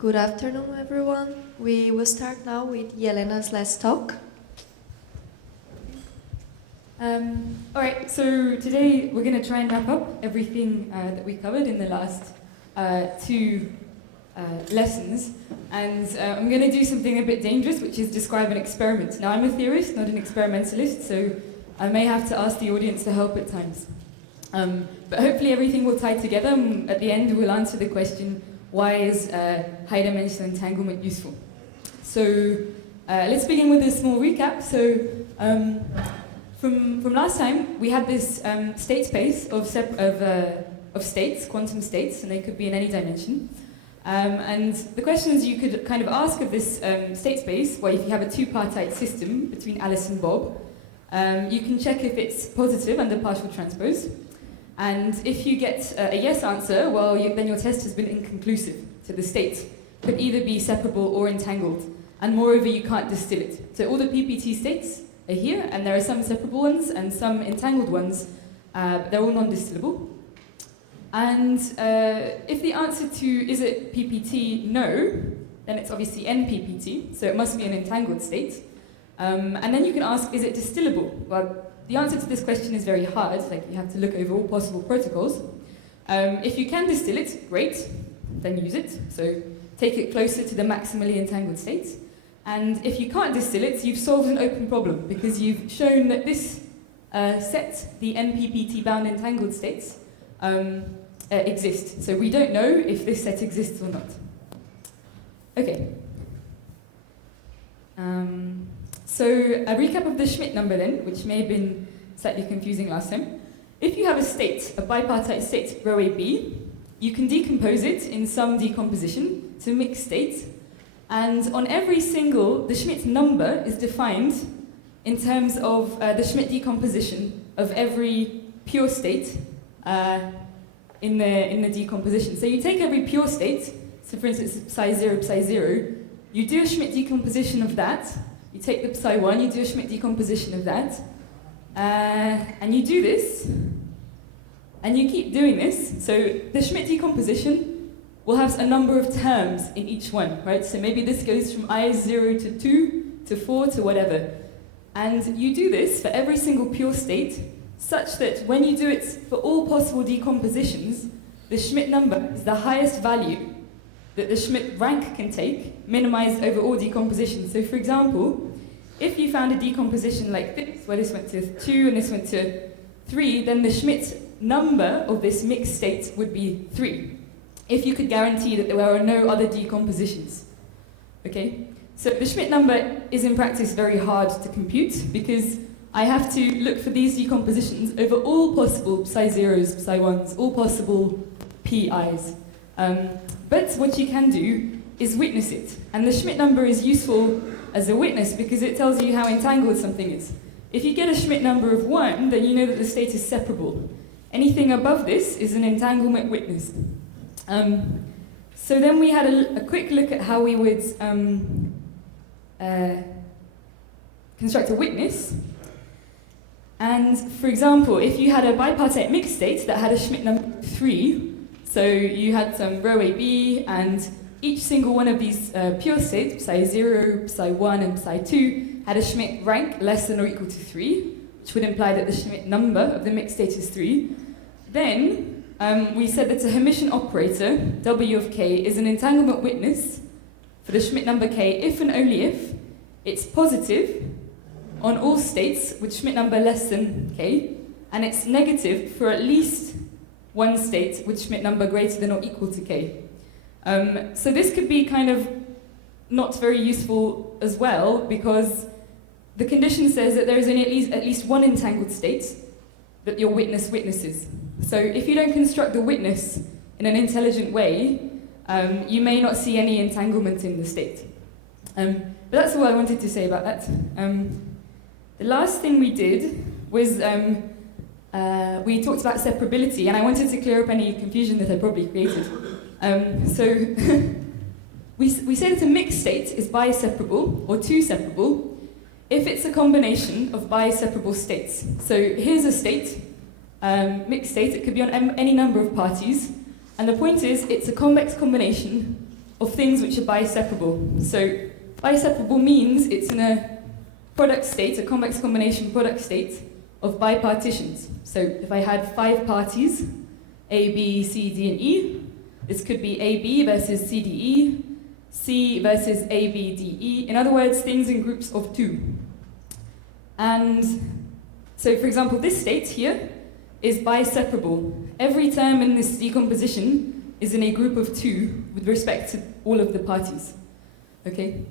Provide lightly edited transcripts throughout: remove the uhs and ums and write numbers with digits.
Good afternoon, everyone. We will start now with Yelena's last talk. All right, so today we're going to try and wrap up everything that we covered in the last two lessons. And I'm going to do something a bit dangerous, which is describe an experiment. Now, I'm a theorist, not an experimentalist, so I may have to ask the audience to help at times. But hopefully everything will tie together, and at the end we'll answer the question, why is high-dimensional entanglement useful? So let's begin with a small recap. So from last time, we had this state space of states, quantum states, and they could be in any dimension. And the questions you could kind of ask of this state space, well, if you have a two-partite system between Alice and Bob, you can check if it's positive under partial transpose. And if you get a yes answer, well, then your test has been inconclusive. So the state could either be separable or entangled. And moreover, you can't distill it. So all the PPT states are here, and there are some separable ones and some entangled ones, but they're all non-distillable. And if the answer to is it PPT no, then it's obviously NPPT, so it must be an entangled state. And then you can ask, is it distillable? Well, the answer to this question is very hard, like you have to look over all possible protocols. If you can distill it, great, then use it. So take it closer to the maximally entangled state. And if you can't distill it, you've solved an open problem, because you've shown that this set, the NPPT bound entangled states, exist. So we don't know if this set exists or not. Okay. So a recap of the Schmidt number then, which may have been slightly confusing last time. If you have a state, a bipartite state, rho AB, you can decompose it in some decomposition to mixed state. And on every single, the Schmidt number is defined in terms of the Schmidt decomposition of every pure state in the decomposition. So you take every pure state, so for instance, psi 0, you do a Schmidt decomposition of that. You take the psi 1, you do a Schmidt decomposition of that, and you do this, and you keep doing this. So the Schmidt decomposition will have a number of terms in each one, right? So maybe this goes from I0 to 2 to 4 to whatever. And you do this for every single pure state, such that when you do it for all possible decompositions, the Schmidt number is the highest value that the Schmidt rank can take, minimized over all decompositions. So for example, if you found a decomposition like this, where this went to 2 and this went to 3, then the Schmidt number of this mixed state would be 3, if you could guarantee that there were no other decompositions. Okay? So the Schmidt number is in practice very hard to compute, because I have to look for these decompositions over all possible psi 0s, psi 1s, all possible pi's. But what you can do is witness it. And the Schmidt number is useful as a witness because it tells you how entangled something is. If you get a Schmidt number of 1, then you know that the state is separable. Anything above this is an entanglement witness. So then we had a quick look at how we would construct a witness. And for example, if you had a bipartite mixed state that had a Schmidt number of 3, so you had some rho AB, and each single one of these pure states, psi 0, psi 1, and psi 2, had a Schmidt rank less than or equal to 3, which would imply that the Schmidt number of the mixed state is 3. Then we said that a Hermitian operator, W of k, is an entanglement witness for the Schmidt number k if and only if it's positive on all states with Schmidt number less than k, and it's negative for at least one state with Schmidt number greater than or equal to k. So this could be kind of not very useful as well, because the condition says that there is at least one entangled state that your witness witnesses. So if you don't construct the witness in an intelligent way, you may not see any entanglement in the state. But that's all I wanted to say about that. The last thing we did was we talked about separability, and I wanted to clear up any confusion that I probably created. So we say that a mixed state is biseparable, or two-separable, if it's a combination of biseparable states. So here's a state, mixed state, it could be on any number of parties, and the point is it's a convex combination of things which are biseparable. So biseparable means it's in a product state, a convex combination product state of bipartitions. So if I had 5 parties, A, B, C, D, and E, this could be AB versus CDE, C versus AB, DE. In other words, things in groups of 2. And so, for example, this state here is biseparable. Every term in this decomposition is in a group of 2 with respect to all of the parties. Okay?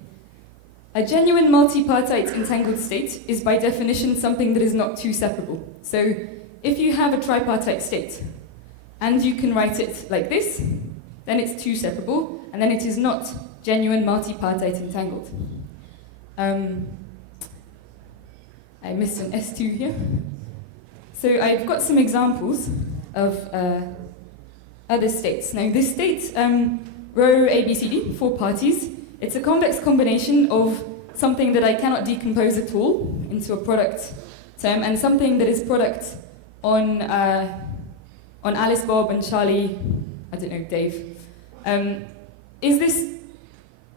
A genuine multipartite entangled state is by definition something that is not 2 separable. So if you have a tripartite state and you can write it like this, then it's 2 separable, and then it is not genuine multipartite entangled. I missed an S2 here. So I've got some examples of other states. Now this state, row ABCD, 4 parties, it's a convex combination of something that I cannot decompose at all into a product term, and something that is product on Alice, Bob, and Charlie, I don't know, Dave. Is this,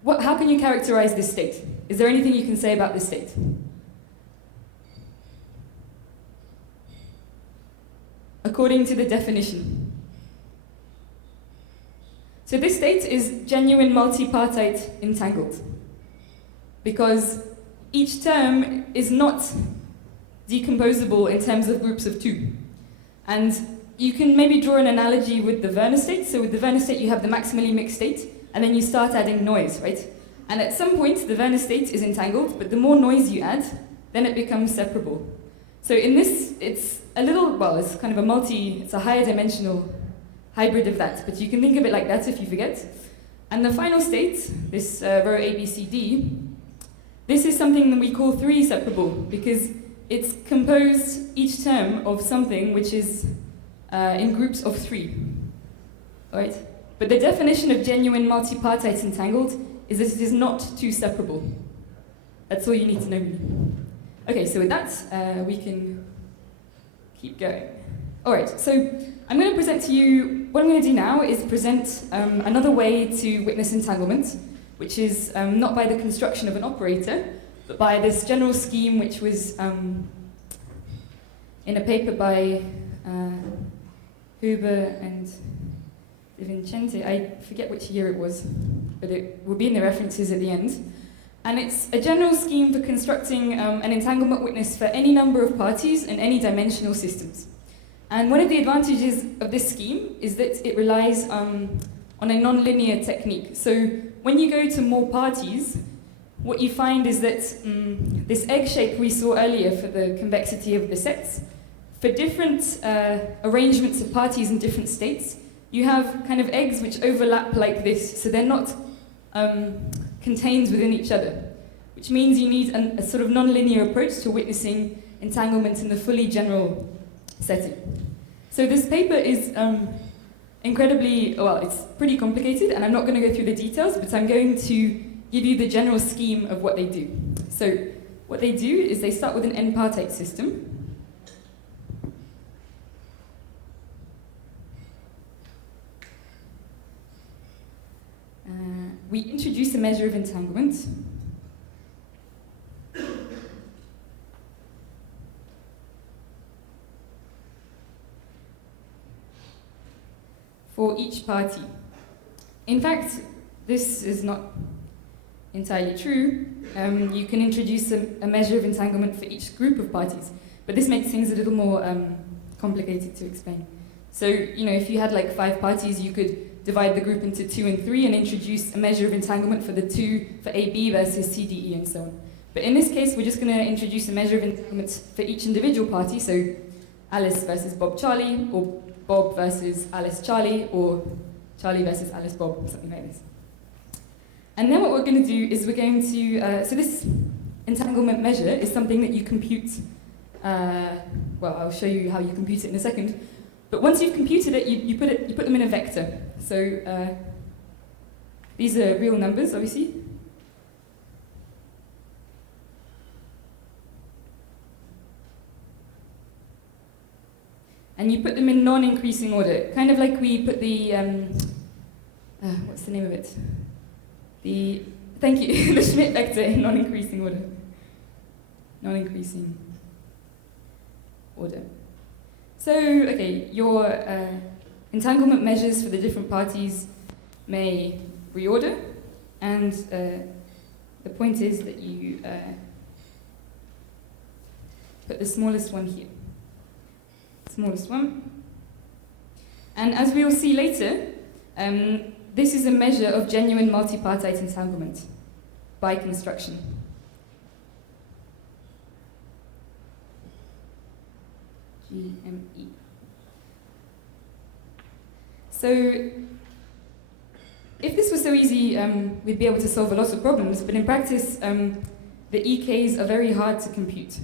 how can you characterize this state? Is there anything you can say about this state? According to the definition. So this state is genuine multipartite entangled, because each term is not decomposable in terms of groups of 2. And you can maybe draw an analogy with the Werner state. So with the Werner state, you have the maximally mixed state, and then you start adding noise, right? And at some point, the Werner state is entangled, but the more noise you add, then it becomes separable. So in this, it's a little, well, it's kind of it's a higher dimensional hybrid of that, but you can think of it like that if you forget. And the final state, this row ABCD, this is something that we call 3 separable, because it's composed each term of something which is in groups of 3. All right? But the definition of genuine multipartite entangled is that it is not 2 separable. That's all you need to know, really. Okay, so with that, we can keep going. All right, so I'm going to present to you, what I'm going to do now is present another way to witness entanglement, which is not by the construction of an operator, but by this general scheme which was in a paper by Hilbert and Vincente. I forget which year it was, but it will be in the references at the end. And it's a general scheme for constructing an entanglement witness for any number of parties in any dimensional systems. And one of the advantages of this scheme is that it relies on a nonlinear technique. So when you go to more parties, what you find is that this egg shape we saw earlier for the convexity of the sets, for different arrangements of parties in different states, you have kind of eggs which overlap like this, so they're not contained within each other, which means you need a sort of nonlinear approach to witnessing entanglement in the fully general setting. So this paper is incredibly, well, it's pretty complicated, and I'm not going to go through the details, but I'm going to give you the general scheme of what they do. So what they do is they start with an n-partite system. We introduce a measure of entanglement. For each party. In fact, this is not entirely true. You can introduce a measure of entanglement for each group of parties, but this makes things a little more complicated to explain. So, you know, if you had like 5 parties, you could divide the group into 2 and 3 and introduce a measure of entanglement for the 2 for AB versus CDE and so on. But in this case, we're just going to introduce a measure of entanglement for each individual party, so Alice versus Bob Charlie, or Bob versus Alice Charlie, or Charlie versus Alice Bob, something like this. And then what we're going to do is we're going to, so this entanglement measure is something that you compute, well, I'll show you how you compute it in a second. But once you've computed it, you put them in a vector. So these are real numbers, obviously. And you put them in non-increasing order, kind of like we put the, what's the name of it? Thank you, the Schmidt vector in non-increasing order. Non-increasing order. So, okay, your entanglement measures for the different parties may reorder, and the point is that you put the smallest one here. Smallest one. And as we will see later, this is a measure of genuine multipartite entanglement by construction. GME. So, if this was so easy, we'd be able to solve a lot of problems, but in practice, the EKs are very hard to compute.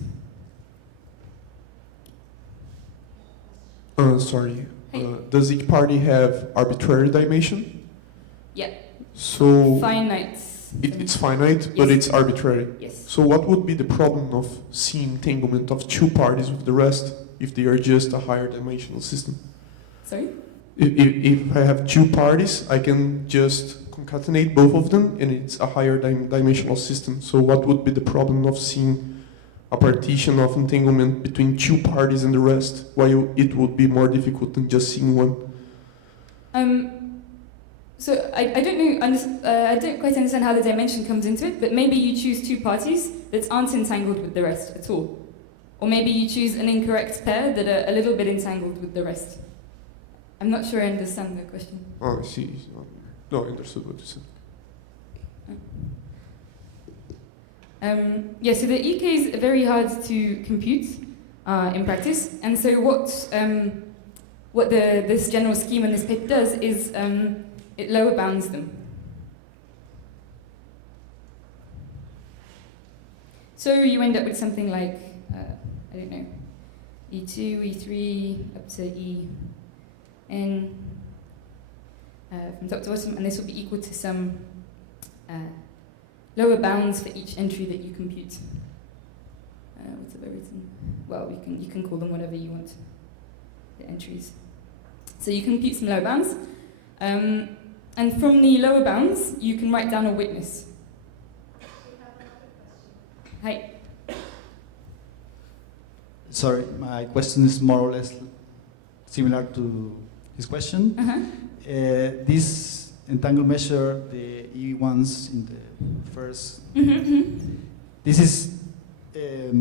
Sorry. Hey. Does each party have arbitrary dimension? Yeah. So Finite. it's finite, but Yes. it's arbitrary. Yes. So what would be the problem of seeing entanglement of two parties with the rest if they are just a higher dimensional system? Sorry? If I have two parties, I can just concatenate both of them, and it's a higher dimensional system. So what would be the problem of seeing a partition of entanglement between two parties and the rest, while it would be more difficult than just seeing one? So I don't know. I don't quite understand how the dimension comes into it. But maybe you choose two parties that aren't entangled with the rest at all, or maybe you choose an incorrect pair that are a little bit entangled with the rest. I'm not sure I understand the question. Oh, I see. No, I understood what you said. Yeah, so the EKs are very hard to compute in practice, and so what this general scheme in this paper does is it lower bounds them. So you end up with something like, I don't know, E2, E3, up to En from top to bottom, and this will be equal to some lower bounds for each entry that you compute. What's the written? Well, you can call them whatever you want, the entries. So you compute some lower bounds, and from the lower bounds, you can write down a witness. Hi. Sorry, my question is more or less similar to his question. This entangled measure, the E1s in the first, this is a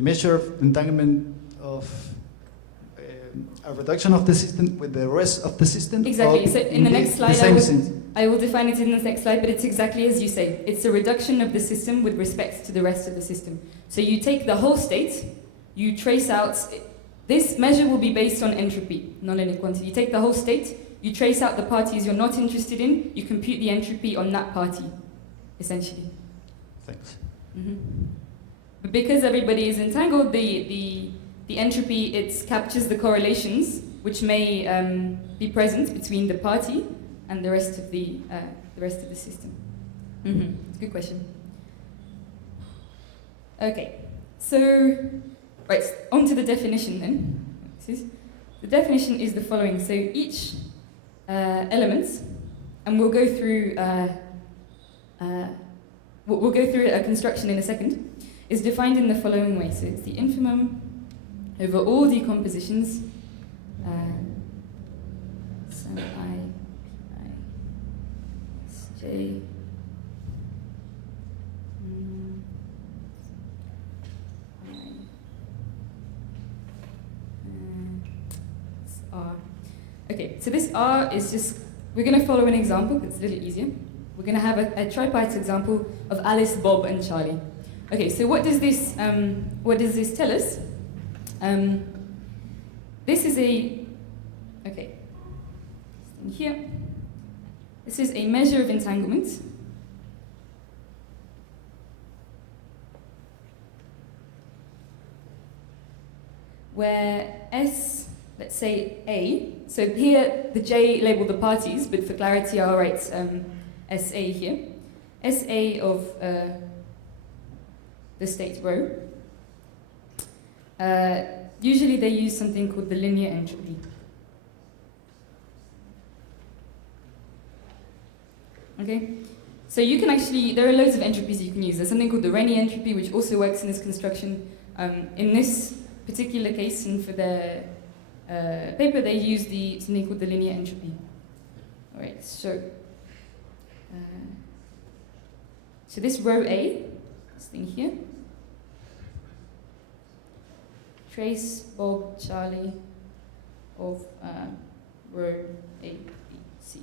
measure of entanglement of a reduction of the system with the rest of the system. Exactly. So in the next slide, the I will define it in the next slide, but it's exactly as you say. It's a reduction of the system with respect to the rest of the system. So you take the whole state, you trace out, this measure will be based on entropy, nonlinear quantity. You take the whole state, you trace out the parties you're not interested in, you compute the entropy on that party, essentially. Thanks. But because everybody is entangled, the entropy, it captures the correlations which may be present between the party and the rest of the system. It's a good question. Okay, so right, on to the definition then. The definition is the following. So each element, and we'll go through a construction in a second, is defined in the following way. So it's the infimum over all decompositions. Sum I, Pi, S, J. R. Okay, so this R is just, we're going to follow an example, it's a little easier. We're going to have a tripartite example of Alice, Bob, and Charlie. Okay, so what does this tell us? This is here. This is a measure of entanglement. Where S, let's say A, so here the J label the parties, but for clarity I'll write SA here. SA of the state rho. Usually they use something called the linear entropy. Okay, So you can actually, there are loads of entropies you can use. There's something called the Renyi entropy, which also works in this construction. In this particular case, and for the paper, they use something called the linear entropy. All right, so this row A, this thing here, trace Bob Charlie of row A, B, C.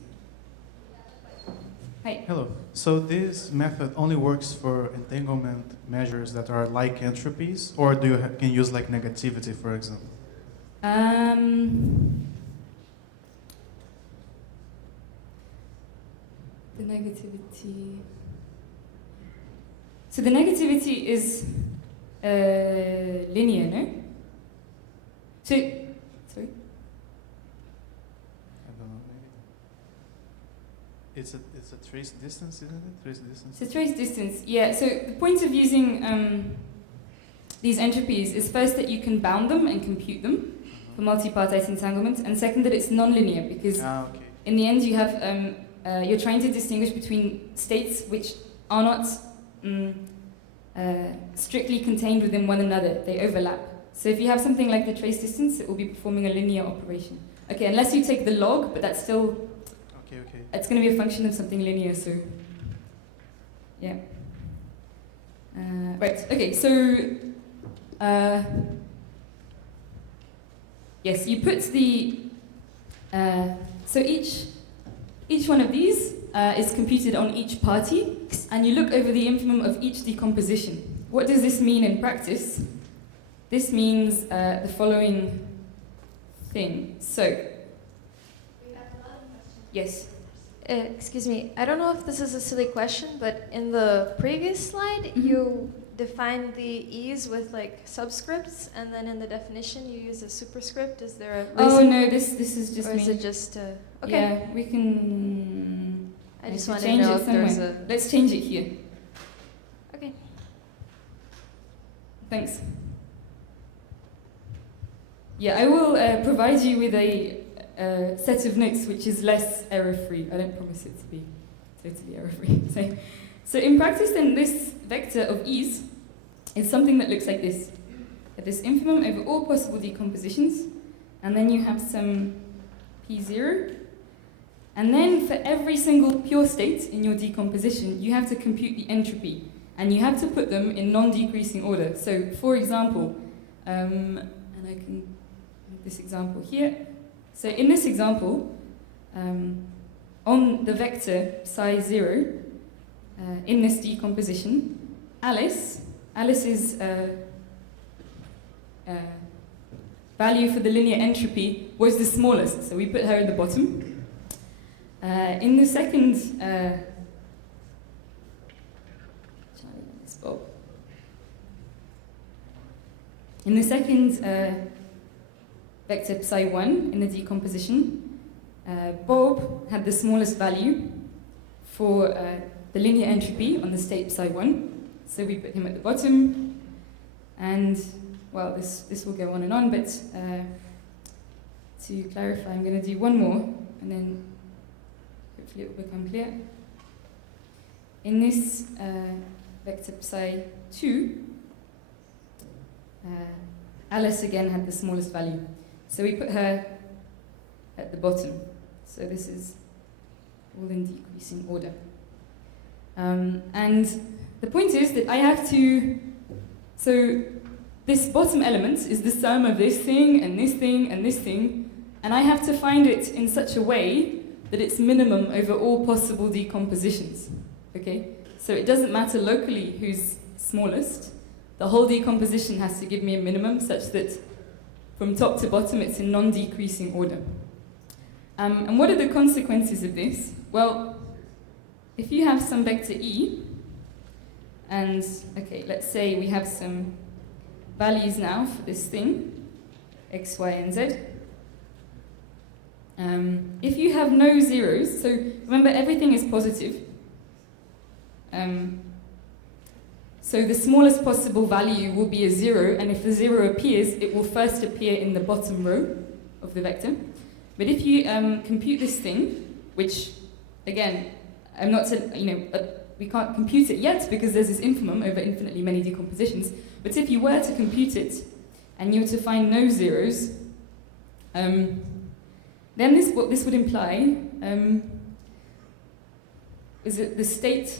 Hi. Hello. So this method only works for entanglement measures that are like entropies, or do you can use like negativity, for example? The negativity. So the negativity is linear, no? So, sorry. I don't know. Maybe it's a trace distance, isn't it? Trace distance. So trace distance, yeah. So the point of using these entropies is first that you can bound them and compute them for multipartite entanglement, and second that it's nonlinear because Okay. in the end you have you're trying to distinguish between states which are not strictly contained within one another; they overlap. So if you have something like the trace distance, it will be performing a linear operation. Okay, unless you take the log, but that's still Okay. it's going to be a function of something linear. So yeah. Right. Okay. So yes, you put the so each one of these is computed on each party, and you look over the infimum of each decomposition. What does this mean in practice? This means the following thing. So, yes. Excuse me, I don't know if this is a silly question, but in the previous slide, you defined the E's with like subscripts, and then in the definition you use a superscript. Is there a reason? Oh no, this is just or me. is it just okay? Yeah, we can. I just can wanted to change know it if there's somewhere. a. Let's change it here. Okay. Thanks. Yeah, I will provide you with a set of notes which is less error-free. I don't promise it to be totally error-free. So in practice, then, this vector of e's is something that looks like this. This infimum over all possible decompositions, and then you have some p0, and then for every single pure state in your decomposition, you have to compute the entropy, and you have to put them in non-decreasing order. So, for example, and I can have this example here. So in this example, on the vector psi0, in this decomposition, Alice's value for the linear entropy was the smallest, so we put her at the bottom. In the second vector psi1 in the decomposition, Bob had the smallest value for the linear entropy on the state psi1, so we put him at the bottom. And well, this will go on and on, but to clarify, I'm going to do one more, and then hopefully it will become clear. In this vector psi2, Alice again had the smallest value, so we put her at the bottom. So this is all in decreasing order. And the point is that I have to, so this bottom element is the sum of this thing and this thing and this thing, and I have to find it in such a way that it's minimum over all possible decompositions. Okay? So it doesn't matter locally who's smallest. The whole decomposition has to give me a minimum such that from top to bottom it's in non-decreasing order. And what are the consequences of this? Well, if you have some vector E, and okay, let's say we have some values now for this thing, x, y, and z. If you have no zeros, so remember everything is positive, so the smallest possible value will be a 0, and if the 0 appears, it will first appear in the bottom row of the vector. But if you compute this thing, which, again, I'm not, we can't compute it yet because there's this infimum over infinitely many decompositions. But if you were to compute it and you were to find no zeros, then what this would imply is that the state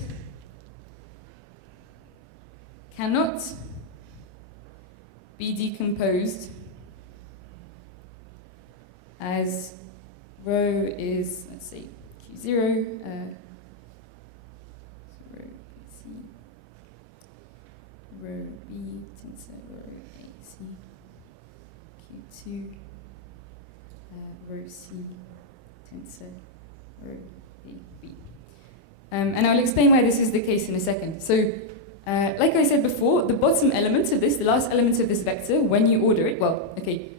cannot be decomposed as rho is, let's say, Q0, rho B tensor rho AC, Q2, rho C tensor rho AB. And I'll explain why this is the case in a second. So, like I said before, the bottom element of this, the last element of this vector, when you order it,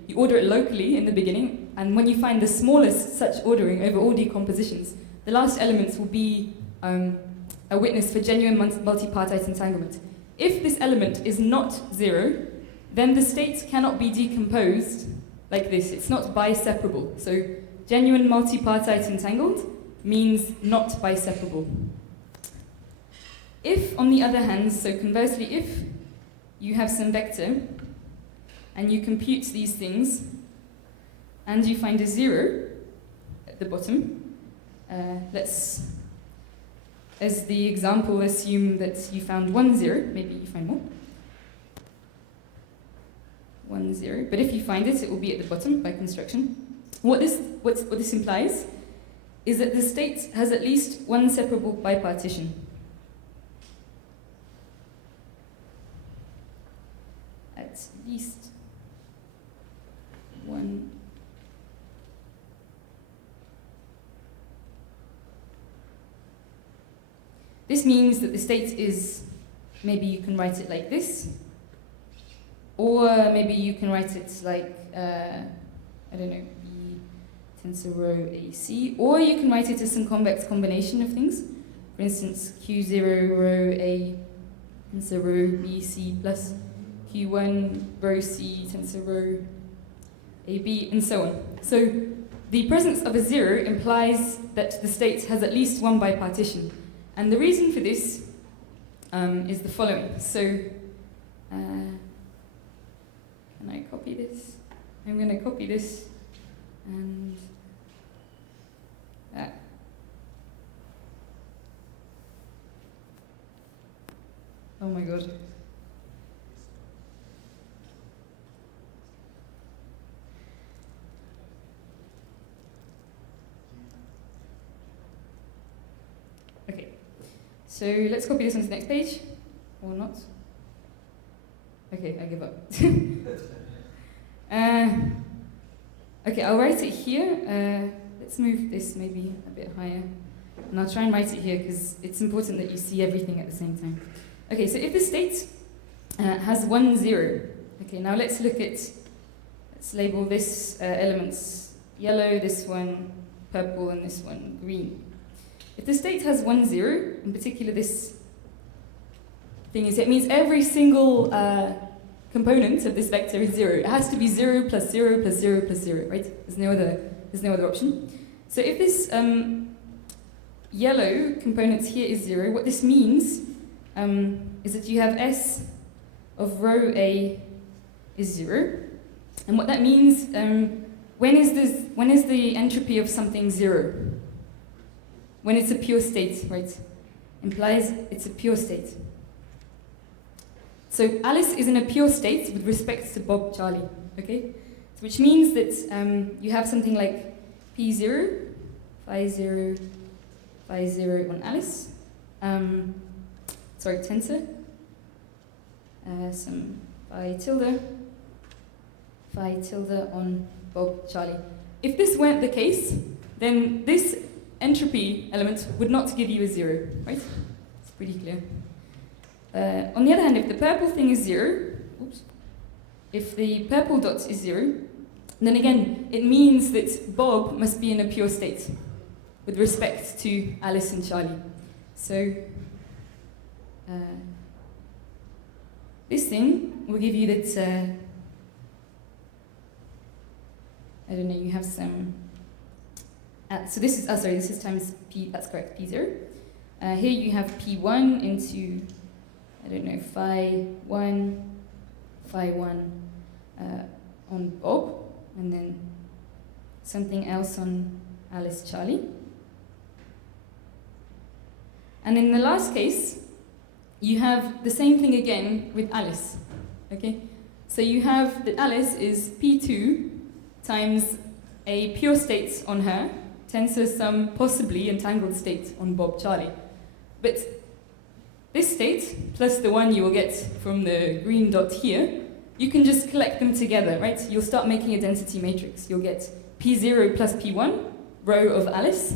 you order it locally in the beginning, and when you find the smallest such ordering over all decompositions, the last elements will be a witness for genuine multipartite entanglement. If this element is not 0, then the state cannot be decomposed like this. It's not biseparable. So genuine multipartite entangled means not biseparable. If, on the other hand, so conversely, if you have some vector and you compute these things and you find a 0 at the bottom, let's, as the example, assume that you found 1 0, maybe you find more. 1 0, but if you find it, it will be at the bottom by construction. What this implies is that the state has at least one separable bipartition. At least one. This means that the state is, maybe you can write it like this, or maybe you can write it like, I don't know, B tensor rho AC, or you can write it as some convex combination of things. For instance, Q0 rho A tensor rho BC plus Q1 rho C tensor rho AB, and so on. So the presence of a 0 implies that the state has at least one bipartition. And the reason for this is the following. So, can I copy this? I'm going to copy this and oh my god. Okay. So let's copy this onto the next page, or not. Okay, I give up. Okay, I'll write it here. Let's move this maybe a bit higher. And I'll try and write it here because it's important that you see everything at the same time. Okay, so if the state has 1 0, okay, now let's label this elements yellow, this one purple, and this one green. If the state has 1 0, in particular this thing is, it means every single component of this vector is 0. It has to be 0 plus 0 plus 0 plus 0, right? There's no other option. So if this yellow component here is 0, what this means is that you have S of rho A is 0. And what that means, when is the entropy of something 0? When it's a pure state, right? Implies it's a pure state. So Alice is in a pure state with respect to Bob Charlie, okay? So which means that you have something like P0, phi 0, phi 0 on Alice. Tensor. Some phi tilde on Bob Charlie. If this weren't the case, then this entropy element would not give you a 0, right? It's pretty clear. On the other hand, if the purple thing is 0, if the purple dot is 0, then again, it means that Bob must be in a pure state with respect to Alice and Charlie. So, this thing will give you that, I don't know, you have some, so this is times P, that's correct, P0. Here you have P1 into, I don't know, phi 1 on Bob, and then something else on Alice Charlie. And in the last case, you have the same thing again with Alice. Okay? So you have that Alice is P2 times a pure state on her, tensor some possibly entangled state on Bob Charlie. But this state, plus the one you will get from the green dot here, you can just collect them together, right? You'll start making a density matrix. You'll get P0 plus P1, row of Alice,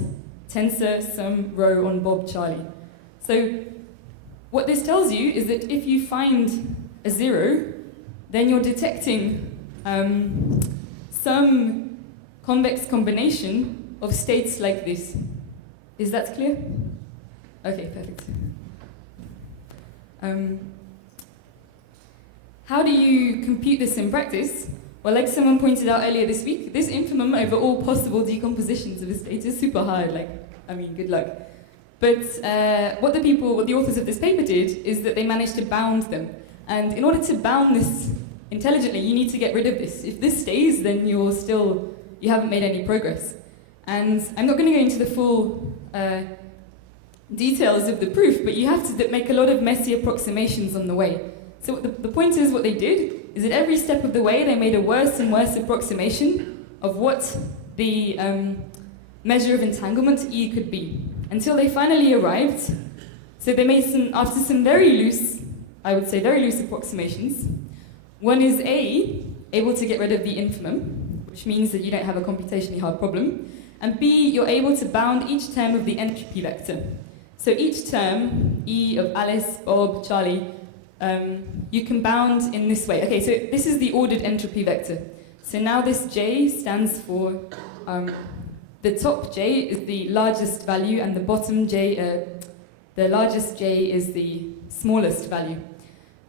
tensor some row on Bob Charlie. So what this tells you is that if you find a 0, then you're detecting some convex combination of states like this. Is that clear? Okay, perfect. How do you compute this in practice? Well, like someone pointed out earlier this week, this infimum over all possible decompositions of a state is super hard. Good luck. But what the authors of this paper did is that they managed to bound them. And in order to bound this intelligently, you need to get rid of this. If this stays, then you haven't made any progress. And I'm not going to go into the full details of the proof, but you have to make a lot of messy approximations on the way. So the point is, what they did is at every step of the way, they made a worse and worse approximation of what the measure of entanglement E could be, until they finally arrived. So they made after some very loose, I would say very loose approximations. One is A, able to get rid of the infimum, which means that you don't have a computationally hard problem. And B, you're able to bound each term of the entropy vector. So each term, E of Alice, Bob, Charlie, you can bound in this way. Okay, so this is the ordered entropy vector. So now this J stands for, the top J is the largest value, and the bottom J, the largest J is the smallest value.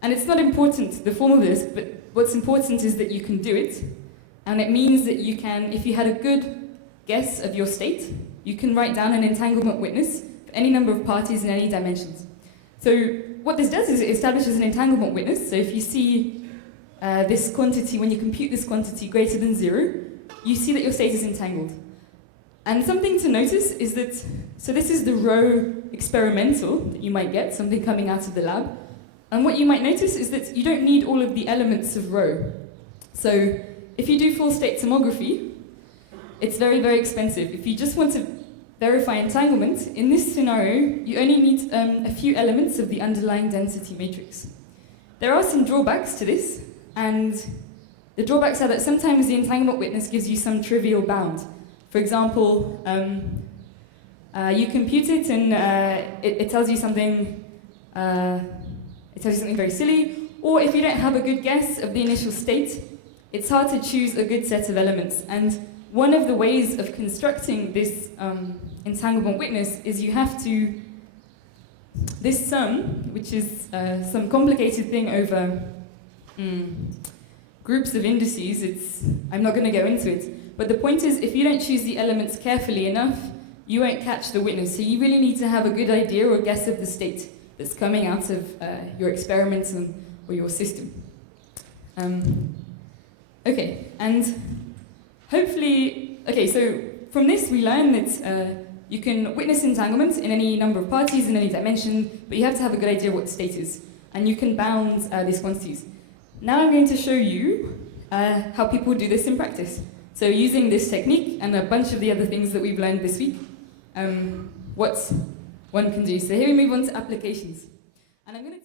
And it's not important, the form of this, but what's important is that you can do it. And it means that you can, if you had a good guess of your state, you can write down an entanglement witness for any number of parties in any dimensions. So what this does is it establishes an entanglement witness. So if you see this quantity, when you compute this quantity greater than 0, you see that your state is entangled. And something to notice is that, so this is the row experimental that you might get, something coming out of the lab. And what you might notice is that you don't need all of the elements of row. So if you do full state tomography, it's very, very expensive. If you just want to verify entanglement, in this scenario, you only need a few elements of the underlying density matrix. There are some drawbacks to this, and the drawbacks are that sometimes the entanglement witness gives you some trivial bound. For example, you compute it and it tells you something very silly, or if you don't have a good guess of the initial state, it's hard to choose a good set of elements. And one of the ways of constructing this entanglement witness is you have to, this sum, which is some complicated thing over groups of indices, I'm not going to go into it, but the point is, if you don't choose the elements carefully enough, you won't catch the witness. So you really need to have a good idea or guess of the state that's coming out of your experiments or your system. Okay, and hopefully, so from this we learn that you can witness entanglement in any number of parties, in any dimension, but you have to have a good idea of what the state is. And you can bound these quantities. Now I'm going to show you how people do this in practice. So using this technique and a bunch of the other things that we've learned this week, what one can do. So here we move on to applications. And I'm going to